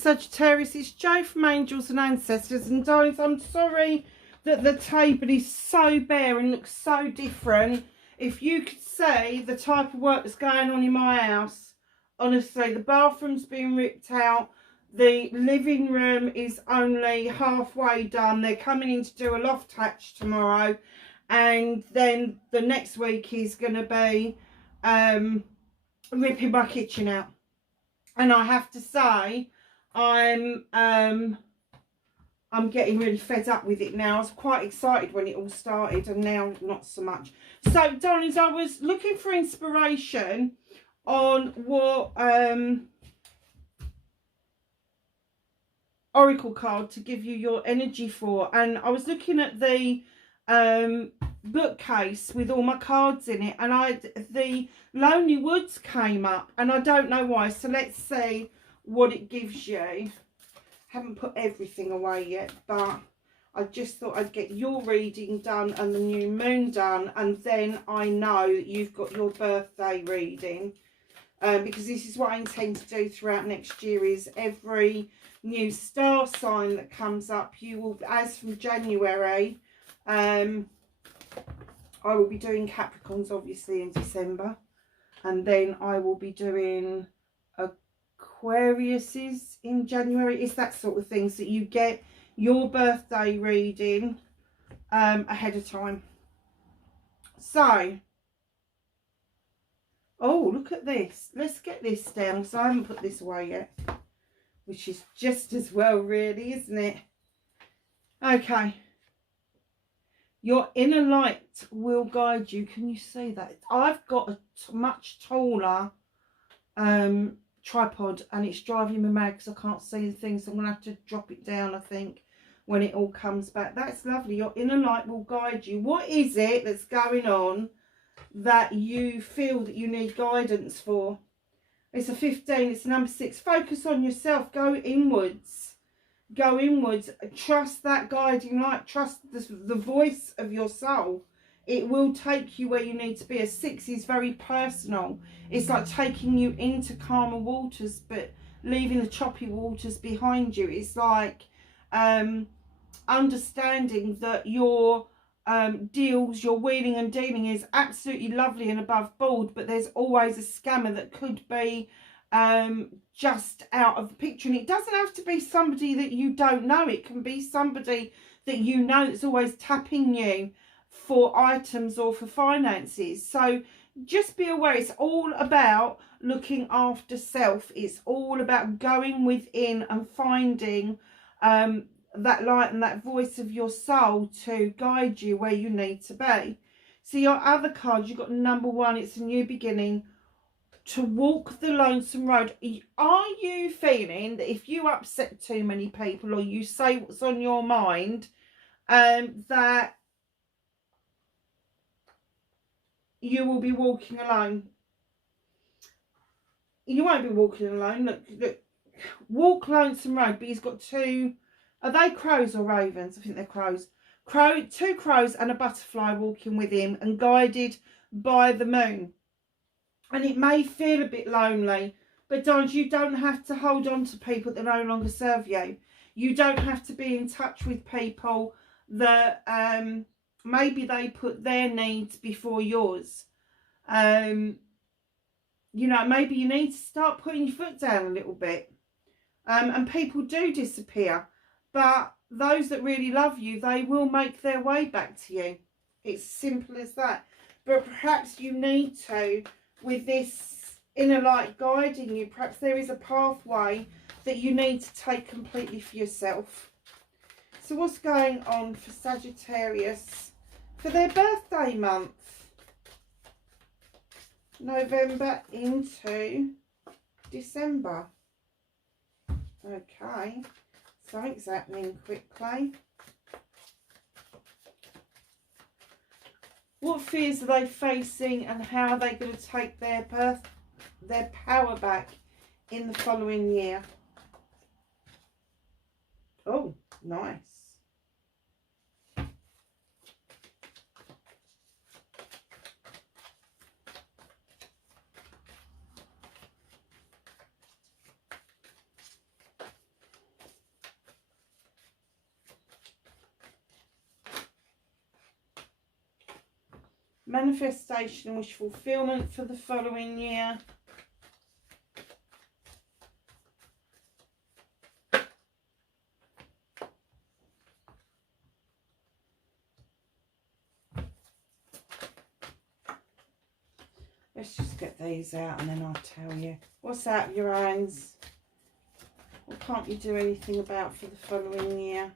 Sagittarius, it's Jo from Angels and Ancestors, and darlings, I'm sorry that the table is so bare and looks so different. If you could see the type of work that's going on in my house, honestly, the bathroom's been ripped out, the living room is only halfway done, they're coming in to do a loft hatch tomorrow, and then the next week is going to be ripping my kitchen out. And I have to say, I'm getting really fed up with it now. I was quite excited when it all started, and now not so much. So, darlings, I was looking for inspiration on what oracle card to give you your energy for, and I was looking at the bookcase with all my cards in it, and the Lonely Woods came up, and I don't know why. So let's see what it gives you. Haven't put everything away yet, but I just thought I'd get your reading done and the new moon done, and then I know that you've got your birthday reading, because this is what I intend to do throughout next year. Is every new star sign that comes up, you will, as from January, I will be doing Capricorns obviously in December, and then I will be doing Aquariuses in January. It's that sort of thing, so you get your birthday reading ahead of time. So, oh, look at this. Let's get this down, because I haven't put this away yet, which is just as well, really, isn't it? Okay. Your inner light will guide you. Can you see that? I've got a much taller tripod, and it's driving me mad because I can't see the thing, so I'm going to have to drop it down, I think, when it all comes back. That's lovely. Your inner light will guide you. What is it that's going on that you feel that you need guidance for? It's a 15. It's a number 6. Focus on yourself. Go inwards. Go inwards. Trust that guiding light. Trust the voice of your soul. It will take you where you need to be. A 6 is very personal. It's like taking you into calmer waters, but leaving the choppy waters behind you. It's like understanding that your deals, your wheeling and dealing is absolutely lovely and above board, but there's always a scammer that could be just out of the picture. And it doesn't have to be somebody that you don't know. It can be somebody that you know that's always tapping you for items or for finances. So just be aware. It's all about looking after self. It's all about going within and finding that light and that voice of your soul to guide you where you need to be. So your other card, you've got number 1. It's a new beginning. To walk the lonesome road. Are you feeling that if you upset too many people, or you say what's on your mind, that you will be walking alone? You won't be walking alone. Look, walk lonesome road. But he's got 2. Are they crows or ravens? I think they're crows. 2 crows and a butterfly walking with him, and guided by the moon. And it may feel a bit lonely, but you don't have to hold on to people that no longer serve you. You don't have to be in touch with people that maybe they put their needs before yours. You know, maybe you need to start putting your foot down a little bit. And people do disappear, but those that really love you, they will make their way back to you. It's simple as that. But perhaps you need to, with this inner light guiding you, perhaps there is a pathway that you need to take completely for yourself. So what's going on for Sagittarius for their birthday month? November into December. Okay, something's happening quickly. What fears are they facing, and how are they going to take their power back in the following year? Oh, nice. Manifestation and wish fulfillment for the following year. Let's just get these out and then I'll tell you. What's out of your hands? What can't you do anything about for the following year?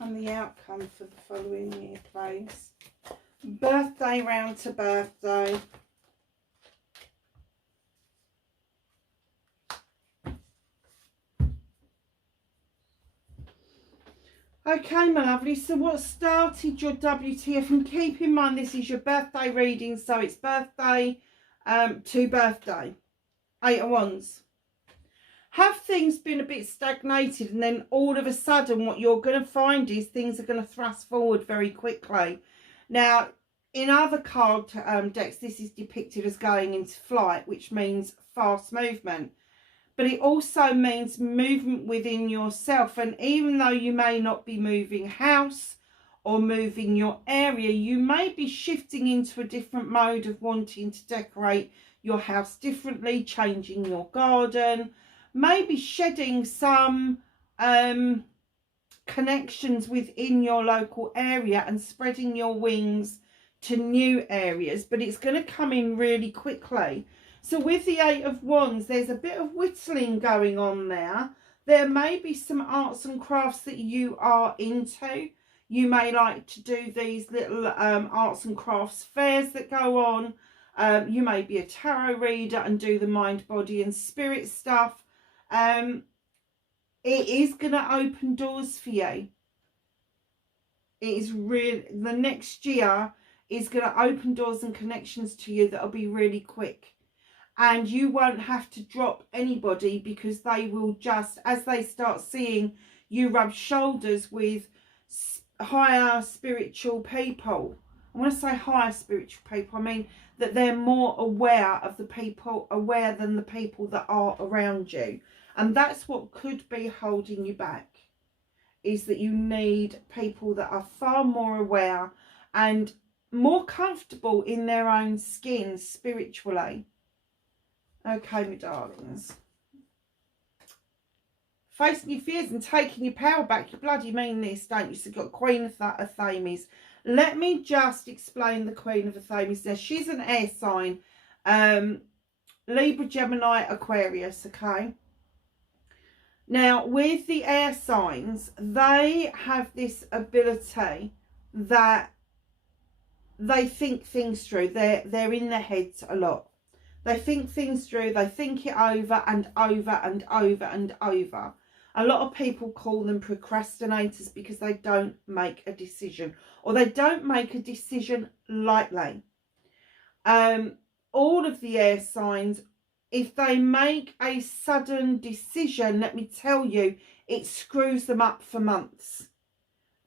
And the outcome for the following year, please. Birthday round to birthday. Okay, my lovely, so what started your WTF, and keep in mind this is your birthday reading, so it's birthday to birthday. 8 of Wands. Have things been a bit stagnated, and then all of a sudden what you're going to find is things are going to thrust forward very quickly. Now, in other card decks, this is depicted as going into flight, which means fast movement. But it also means movement within yourself. And even though you may not be moving house or moving your area, you may be shifting into a different mode of wanting to decorate your house differently, changing your garden, maybe shedding some connections within your local area and spreading your wings to new areas. But it's going to come in really quickly. So with the 8 of Wands, there's a bit of whittling going on there. There may be some arts and crafts that you are into. You may like to do these little arts and crafts fairs that go on. You may be a tarot reader and do the mind, body and spirit stuff. It is going to open doors for you. It is really, the next year is going to open doors and connections to you that will be really quick. And you won't have to drop anybody, because they will just, as they start seeing you rub shoulders with higher spiritual people. I want to say higher spiritual people. I mean that they're more aware of the people, aware than the people that are around you. And that's what could be holding you back, is that you need people that are far more aware and more comfortable in their own skin spiritually. Okay, my darlings. Facing your fears and taking your power back. You bloody mean this, don't you? So you've got Queen of Athames. Let me just explain the Queen of Athames. Now, she's an air sign. Libra, Gemini, Aquarius, okay? Now, with the air signs, they have this ability that they think things through. They're in their heads a lot. They think things through, they think it over and over and over and over. A lot of people call them procrastinators because they don't make a decision, or they don't make a decision lightly. All of the air signs, if they make a sudden decision, let me tell you, it screws them up for months.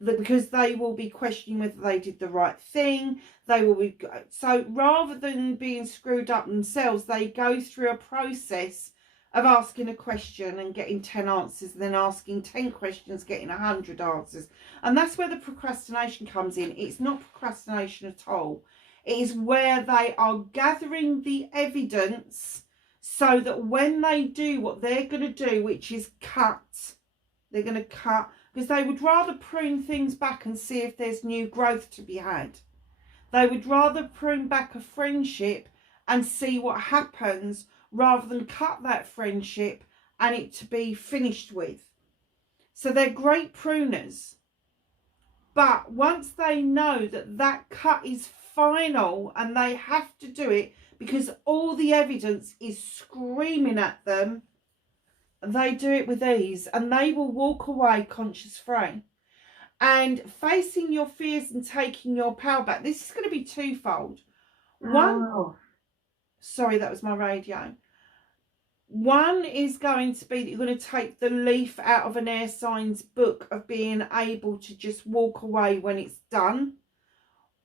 Because they will be questioning whether they did the right thing. They will be, so rather than being screwed up themselves, they go through a process of asking a question and getting 10 answers, and then asking 10 questions, getting 100 answers. And that's where the procrastination comes in. It's not procrastination at all. It is where they are gathering the evidence so that when they do what they're going to do, which is cut, they're going to cut, because they would rather prune things back and see if there's new growth to be had. They would rather prune back a friendship and see what happens, rather than cut that friendship and it to be finished with. So they're great pruners. But once they know that that cut is final and they have to do it because all the evidence is screaming at them, they do it with ease, and they will walk away conscious free. And facing your fears and taking your power back, this is going to be twofold. One, sorry, that was my radio. One is going to be that you're going to take the leaf out of an air sign's book of being able to just walk away when it's done.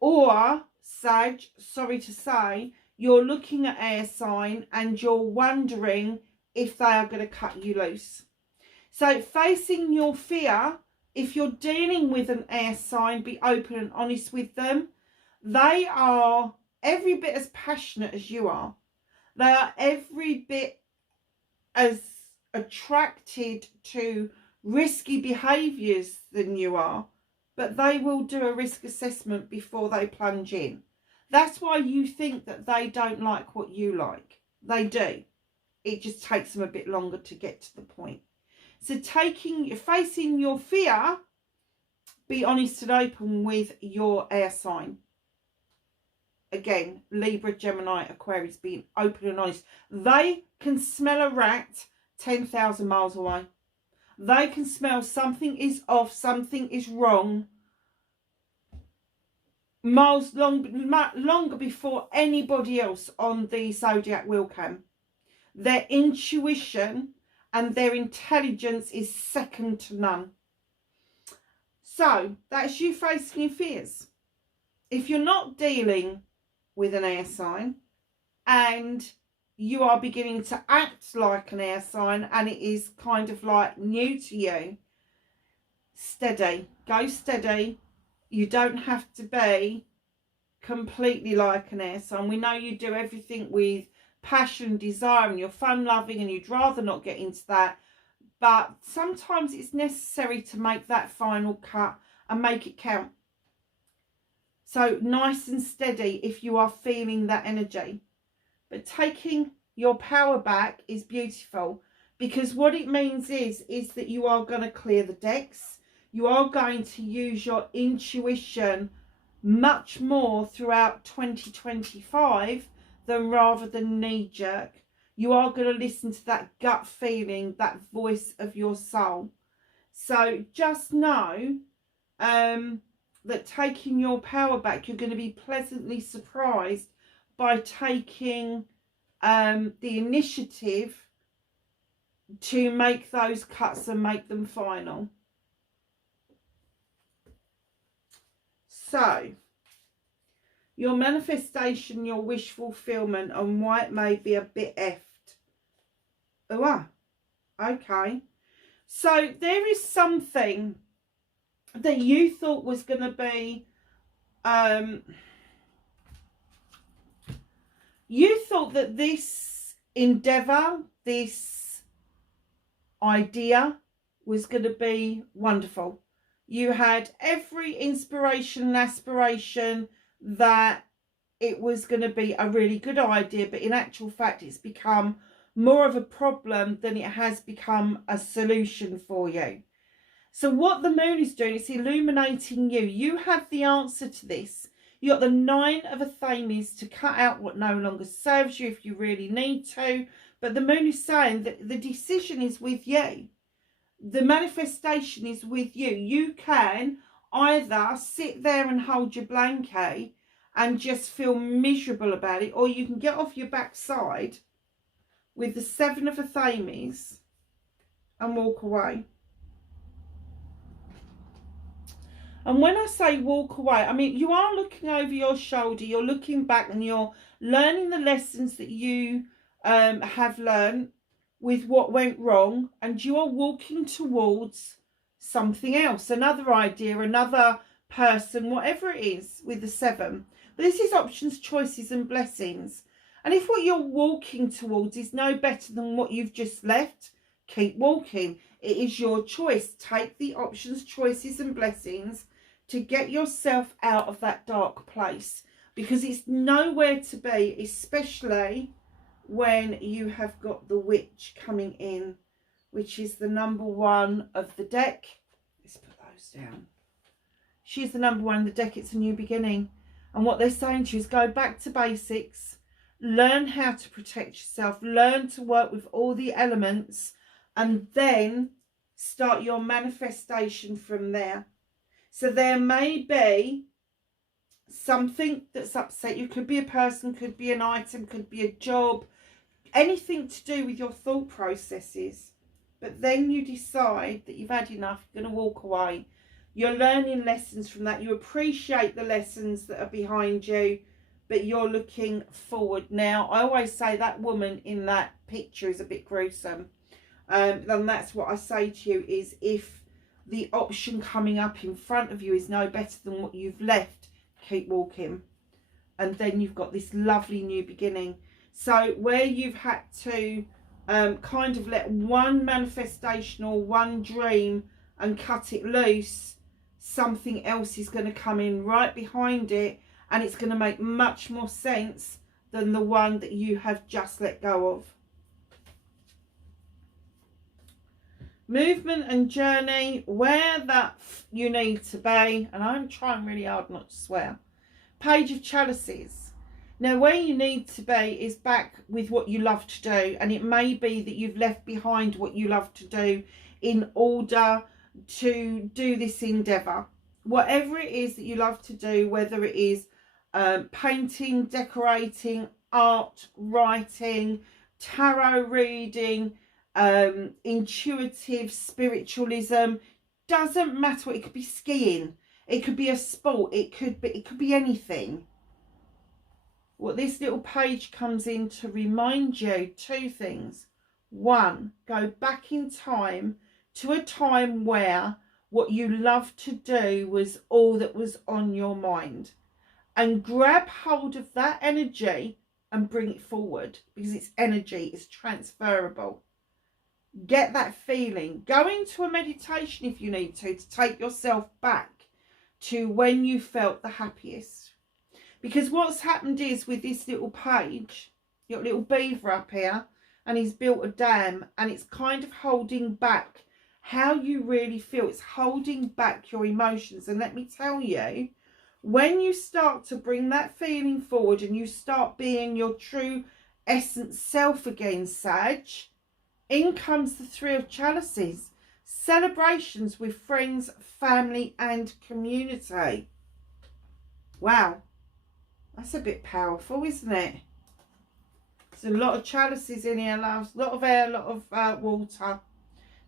Or, Sag, sorry to say, you're looking at air sign and you're wondering if they are going to cut you loose. So facing your fear, if you're dealing with an air sign, be open and honest with them. They are every bit as passionate as you are. They are every bit as attracted to risky behaviours than you are, but they will do a risk assessment before they plunge in. That's why you think that they don't like what you like. They do. It just takes them a bit longer to get to the point. So facing your fear, be honest and open with your air sign. Again, Libra, Gemini, Aquarius, being open and honest. They can smell a rat 10,000 miles away. They can smell something is off, something is wrong, longer before anybody else on the zodiac wheel can. Their intuition and their intelligence is second to none. So that's you facing your fears. If you're not dealing with an air sign and you are beginning to act like an air sign and it is kind of like new to you, steady, go steady. You don't have to be completely like an air sign. We know you do everything with passion, desire, and you're fun loving and you'd rather not get into that, but sometimes it's necessary to make that final cut and make it count. So nice and steady if you are feeling that energy. But taking your power back is beautiful, because what it means is that you are going to clear the decks. You are going to use your intuition much more throughout 2025 than rather than knee-jerk. You are going to listen to that gut feeling, that voice of your soul. So just know that taking your power back, you're going to be pleasantly surprised by taking the initiative to make those cuts and make them final. So, your manifestation, your wish fulfillment, and why it may be a bit effed. Oh, okay. So, there is something that you thought was going to be, you thought that this endeavour, this idea was going to be wonderful. You had every inspiration and aspiration that it was going to be a really good idea, but in actual fact it's become more of a problem than it has become a solution for you. So what the moon is doing, it's illuminating you. You have the answer to this. You got the 9 of Athames to cut out what no longer serves you if you really need to. But the moon is saying that the decision is with you. The manifestation is with you. You can either sit there and hold your blanket and just feel miserable about it, or you can get off your backside with the 7 of Athames and walk away. And when I say walk away, I mean you are looking over your shoulder, you're looking back and you're learning the lessons that you have learned with what went wrong, and you are walking towards something else, another idea, another person, whatever it is with the 7. But this is options, choices and blessings. And if what you're walking towards is no better than what you've just left, keep walking. It is your choice. Take the options, choices and blessings to get yourself out of that dark place, because it's nowhere to be, especially when you have got the witch coming in, which is the number 1 of the deck. Let's put those down. She's the number 1 in the deck. It's a new beginning. And what they're saying to you is go back to basics, learn how to protect yourself, learn to work with all the elements, and then start your manifestation from there. So there may be something that's upset you. Could be a person, could be an item, could be a job, anything to do with your thought processes. But then you decide that you've had enough, you're going to walk away. You're learning lessons from that. You appreciate the lessons that are behind you, but you're looking forward. Now, I always say that woman in that picture is a bit gruesome. And that's what I say to you, is if the option coming up in front of you is no better than what you've left, keep walking. And then you've got this lovely new beginning. So where you've had to kind of let one manifestation or one dream and cut it loose, something else is going to come in right behind it, and it's going to make much more sense than the one that you have just let go of. Movement and journey, where that you need to be, and I'm trying really hard not to swear. Page of Chalices. Now, where you need to be is back with what you love to do, and it may be that you've left behind what you love to do in order to do this endeavour. Whatever it is that you love to do, whether it is painting, decorating, art, writing, tarot reading, intuitive spiritualism, doesn't matter what. It could be skiing, it could be a sport, it could be anything. What this little page comes in to remind you, two things. One, go back in time to a time where what you loved to do was all that was on your mind, and grab hold of that energy and bring it forward, because it's energy, it's transferable. Get that feeling. Go into a meditation if you need to take yourself back to when you felt the happiest. Because what's happened is, with this little page, your little beaver up here, and he's built a dam, and it's kind of holding back how you really feel. It's holding back your emotions. And let me tell you, when you start to bring that feeling forward and you start being your true essence self again, Sag, in comes the Three of Chalices. Celebrations with friends, family and community. Wow, that's a bit powerful, isn't it? There's a lot of chalices in here, loves. A lot of air, a lot of water.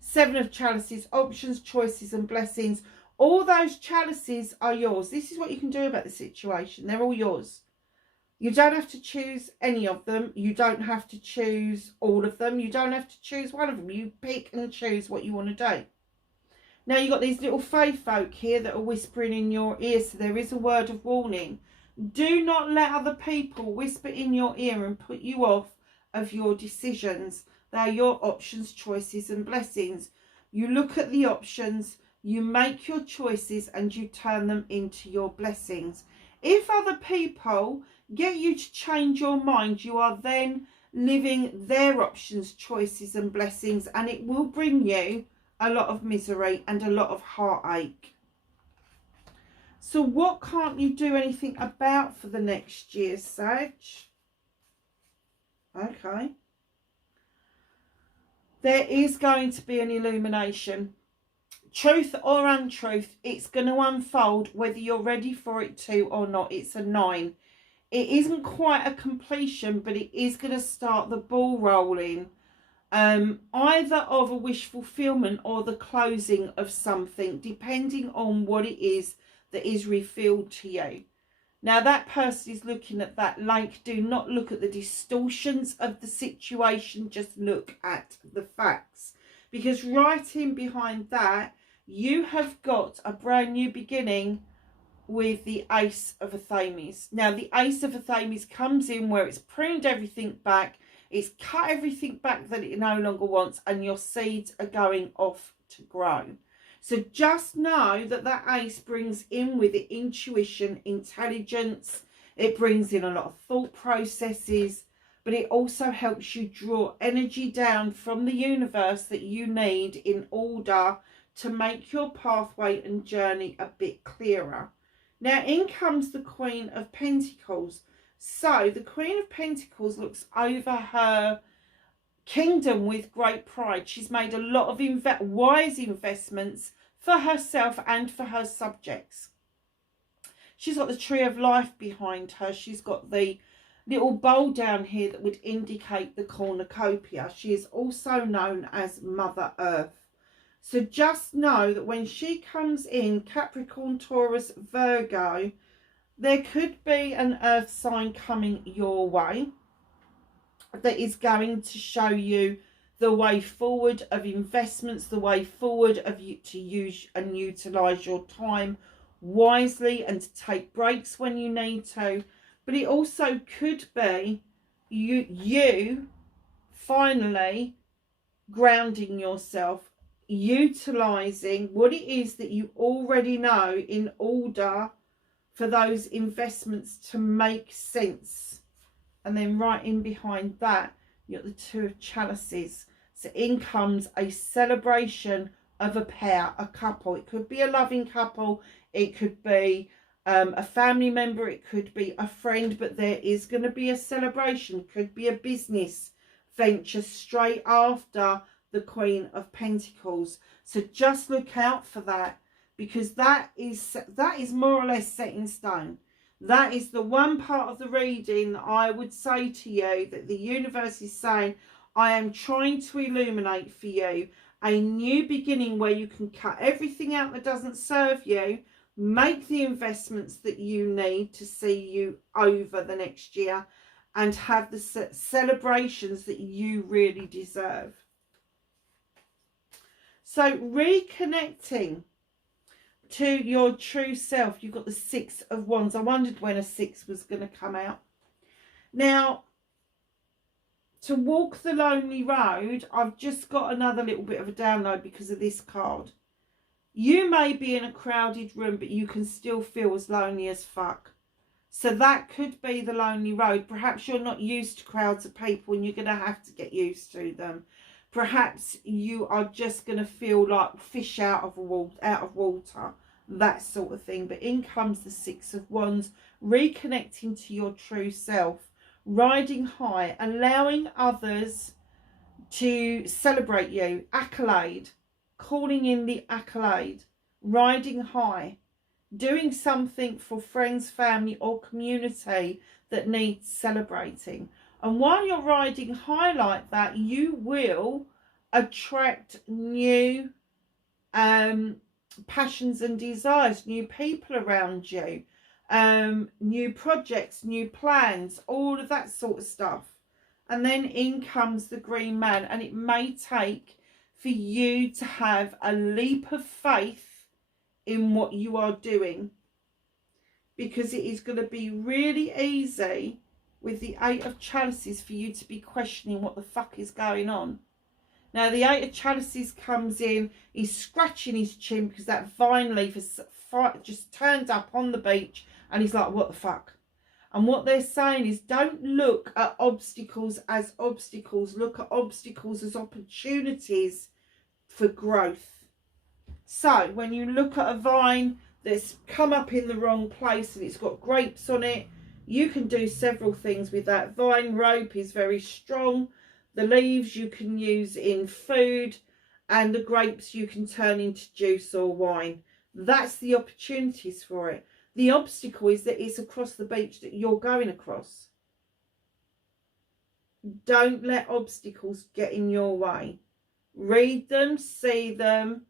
Seven of Chalices, options, choices and blessings. All those chalices are yours. This is what you can do about the situation. They're all yours. You don't have to choose any of them. You don't have to choose all of them. You don't have to choose one of them. You pick and choose what you want to do. Now, you've got these little fae folk here that are whispering in your ear. So there is a word of warning. Do not let other people whisper in your ear and put you off of your decisions. They're your options, choices and blessings. You look at the options, you make your choices and you turn them into your blessings. If other people get you to change your mind, you are then living their options, choices and blessings, and it will bring you a lot of misery and a lot of heartache. So what can't you do anything about for the next year, Sag? Okay. There is going to be an illumination. Truth or untruth, it's going to unfold whether you're ready for it to or not. It's a 9. It isn't quite a completion, but it is going to start the ball rolling. Either of a wish fulfillment or the closing of something, depending on what it is that is revealed to you. Now, that person is looking at that lake. Do not look at the distortions of the situation. Just look at the facts. Because right in behind that, you have got a brand new beginning with the Ace of Athames. Now, the Ace of Athames comes in where it's pruned everything back. It's cut everything back that it no longer wants. And your seeds are going off to grow. So just know that that ace brings in with it intuition, intelligence. It brings in a lot of thought processes, but it also helps you draw energy down from the universe that you need in order to make your pathway and journey a bit clearer. Now, in comes the Queen of Pentacles. So the Queen of Pentacles looks over her kingdom with great pride. She's made a lot of wise investments for herself and for her subjects. She's got the Tree of Life behind her. She's got the little bowl down here that would indicate the cornucopia. She is also known as Mother Earth. So just know that when she comes in, Capricorn, Taurus, Virgo, there could be an earth sign coming your way that is going to show you the way forward of investments, the way forward of you to use and utilize your time wisely and to take breaks when you need to. But it also could be you finally grounding yourself, utilizing what it is that you already know in order for those investments to make sense. And then right in behind that, you've got the Two of Chalices. So in comes a celebration of a pair, a couple. It could be a loving couple, it could be a family member, it could be a friend, but there is going to be a celebration. It could be a business venture straight after the Queen of Pentacles. So just look out for that, because that is more or less set in stone. That is the one part of the reading that I would say to you that the universe is saying, I am trying to illuminate for you a new beginning where you can cut everything out that doesn't serve you, make the investments that you need to see you over the next year, and have the celebrations that you really deserve. So reconnecting to your true self, you've got the Six of Wands. I wondered when a 6 was going to come out. Now, to walk the lonely road, I've just got another little bit of a download because of this card. You may be in a crowded room, but you can still feel as lonely as fuck. So that could be the lonely road. Perhaps you're not used to crowds of people and you're going to have to get used to them. Perhaps you are just going to feel like fish out of water, that sort of thing. But in comes the Six of Wands, reconnecting to your true self, riding high, allowing others to celebrate you, accolade, calling in the accolade, riding high, doing something for friends, family or community that needs celebrating. And while you're riding high like that, you will attract new passions and desires, new people around you, new projects, new plans, all of that sort of stuff. And then in comes the Green Man, and it may take for you to have a leap of faith in what you are doing, because it is going to be really easy with the Eight of Chalices for you to be questioning what the fuck is going on. Now the Eight of Chalices comes in, he's scratching his chin because that vine leaf has just turned up on the beach, and he's like, what the fuck? And what they're saying is, don't look at obstacles as obstacles, look at obstacles as opportunities for growth. So when you look at a vine that's come up in the wrong place and it's got grapes on it, you can do several things with that. Vine rope is very strong. The leaves you can use in food, and the grapes you can turn into juice or wine. That's the opportunities for it. The obstacle is that it's across the beach that you're going across. Don't let obstacles get in your way. Read them, see them,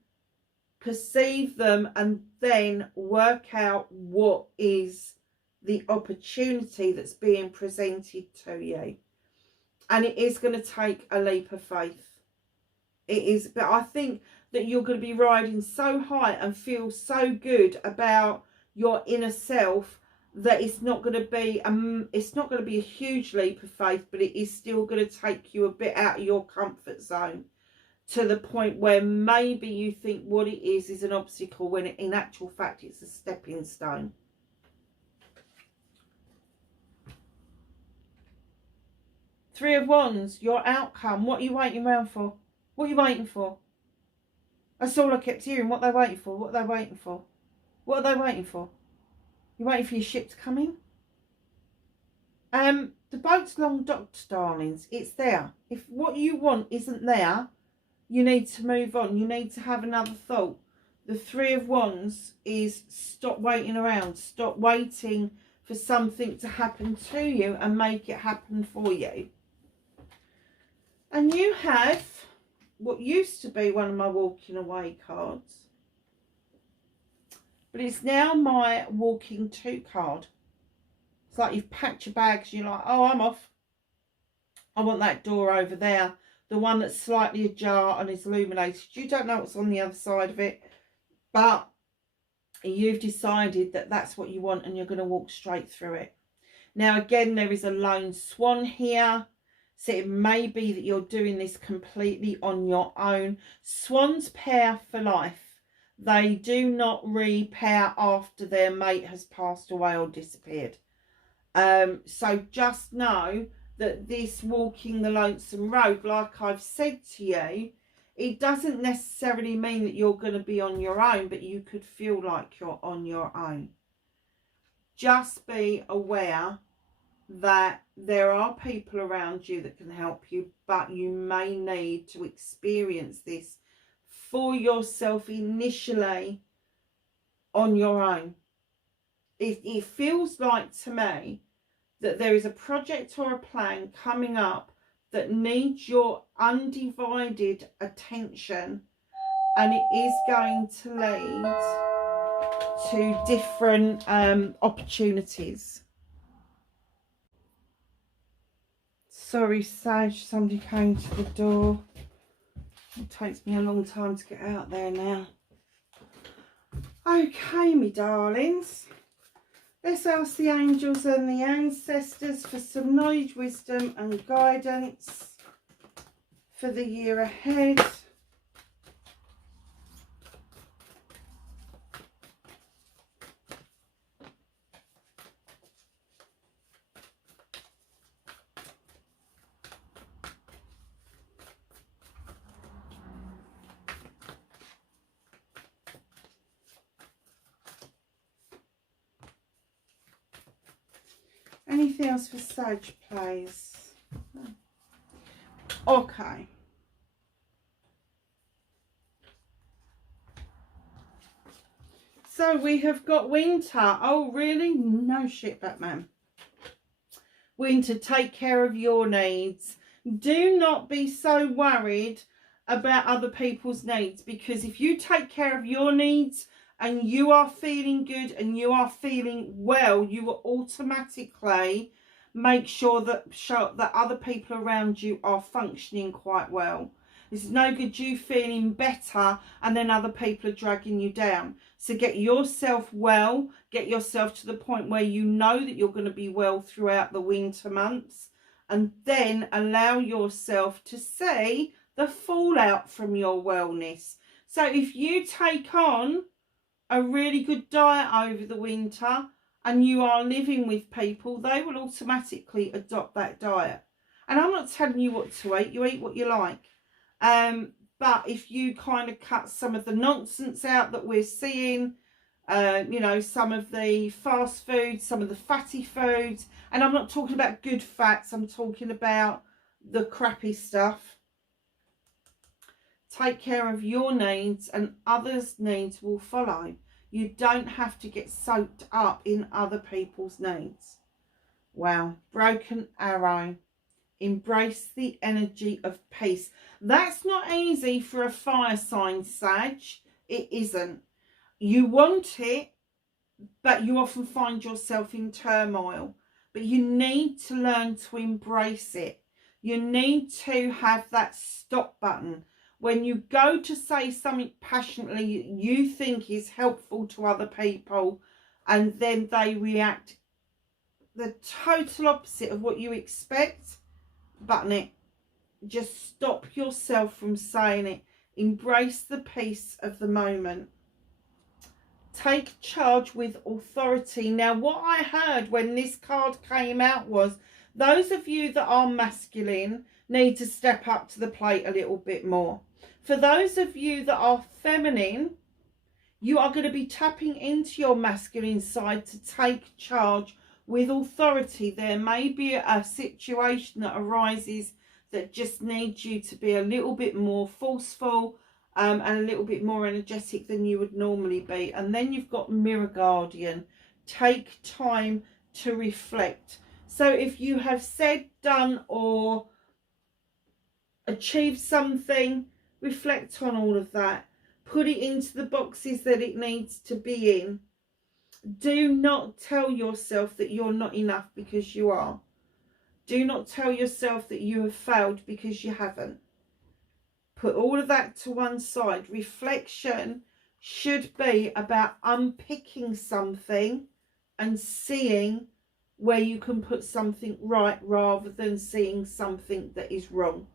perceive them, and then work out what is the opportunity that's being presented to you. And it is going to take a leap of faith. It is, but I think that you're going to be riding so high and feel so good about your inner self that it's not going to be a huge leap of faith, but it is still going to take you a bit out of your comfort zone, to the point where maybe you think what it is an obstacle, when in actual fact it's a stepping stone. Three of Wands, your outcome. What are you waiting around for? What are you waiting for? That's all I kept hearing. What are they waiting for? What are they waiting for? What are they waiting for? You waiting for your ship to come in? The boat's long docked, darlings. It's there. If what you want isn't there, you need to move on. You need to have another thought. The Three of Wands is stop waiting around. Stop waiting for something to happen to you and make it happen for you. And you have what used to be one of my walking away cards, but it's now my walking to card. It's like you've packed your bags, you're like, oh, I'm off. I want that door over there, the one that's slightly ajar and is illuminated. You don't know what's on the other side of it, but you've decided that that's what you want and you're going to walk straight through it. Now, again, there is a lone swan here. So it may be that you're doing this completely on your own. Swans pair for life. They do not repair after their mate has passed away or disappeared. So just know that this walking the lonesome road, like I've said to you, it doesn't necessarily mean that you're going to be on your own, but you could feel like you're on your own. Just be aware that there are people around you that can help you, but you may need to experience this for yourself initially on your own. It feels like to me that there is a project or a plan coming up that needs your undivided attention, and it is going to lead to different opportunities. Sorry, Sag, somebody came to the door. It takes me a long time to get out there now. Okay, me darlings. Let's ask the angels and the ancestors for some knowledge, wisdom and guidance for the year ahead. Anything else for Sag, please? Okay. So we have got winter. Oh, really? No shit, Batman. Winter, take care of your needs. Do not be so worried about other people's needs, because if you take care of your needs and you are feeling good and you are feeling well, you will automatically make sure that other people around you are functioning quite well. This is no good you feeling better and then other people are dragging you down. So get yourself well, get yourself to the point where you know that you're going to be well throughout the winter months, and then allow yourself to see the fallout from your wellness. So if you take on a really good diet over the winter and you are living with people, they will automatically adopt that diet. And I'm not telling you what to eat, you eat what you like. But if you kind of cut some of the nonsense out that we're seeing, you know, some of the fast foods, some of the fatty foods, and I'm not talking about good fats, I'm talking about the crappy stuff. Take care of your needs and others' needs will follow. You don't have to get soaked up in other people's needs. Wow. Broken arrow. Embrace the energy of peace. That's not easy for a fire sign, Sag. It isn't. You want it, but you often find yourself in turmoil. But you need to learn to embrace it. You need to have that stop button. When you go to say something passionately you think is helpful to other people, and then they react the total opposite of what you expect, button it. Just stop yourself from saying it. Embrace the peace of the moment. Take charge with authority. Now, what I heard when this card came out was those of you that are masculine need to step up to the plate a little bit more. For those of you that are feminine, you are going to be tapping into your masculine side to take charge with authority. There may be a situation that arises that just needs you to be a little bit more forceful and a little bit more energetic than you would normally be. And then you've got Mirror Guardian. Take time to reflect. So if you have said, done or achieved something reflect on all of that. Put it into the boxes that it needs to be in. Do not tell yourself that you're not enough, because you are. Do not tell yourself that you have failed, because you haven't. Put all of that to one side. Reflection should be about unpicking something and seeing where you can put something right, rather than seeing something that is wrong.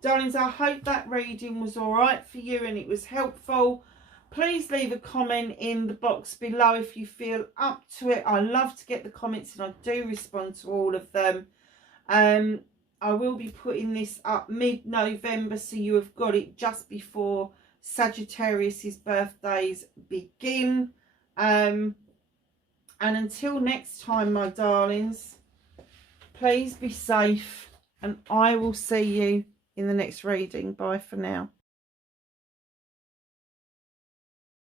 Darlings, I hope that reading was all right for you and it was helpful. Please leave a comment in the box below if you feel up to it. I love to get the comments and I do respond to all of them. I will be putting this up mid-November, so you have got it just before Sagittarius's birthdays begin. And until next time, my darlings, please be safe and I will see you in the next reading. Bye for now.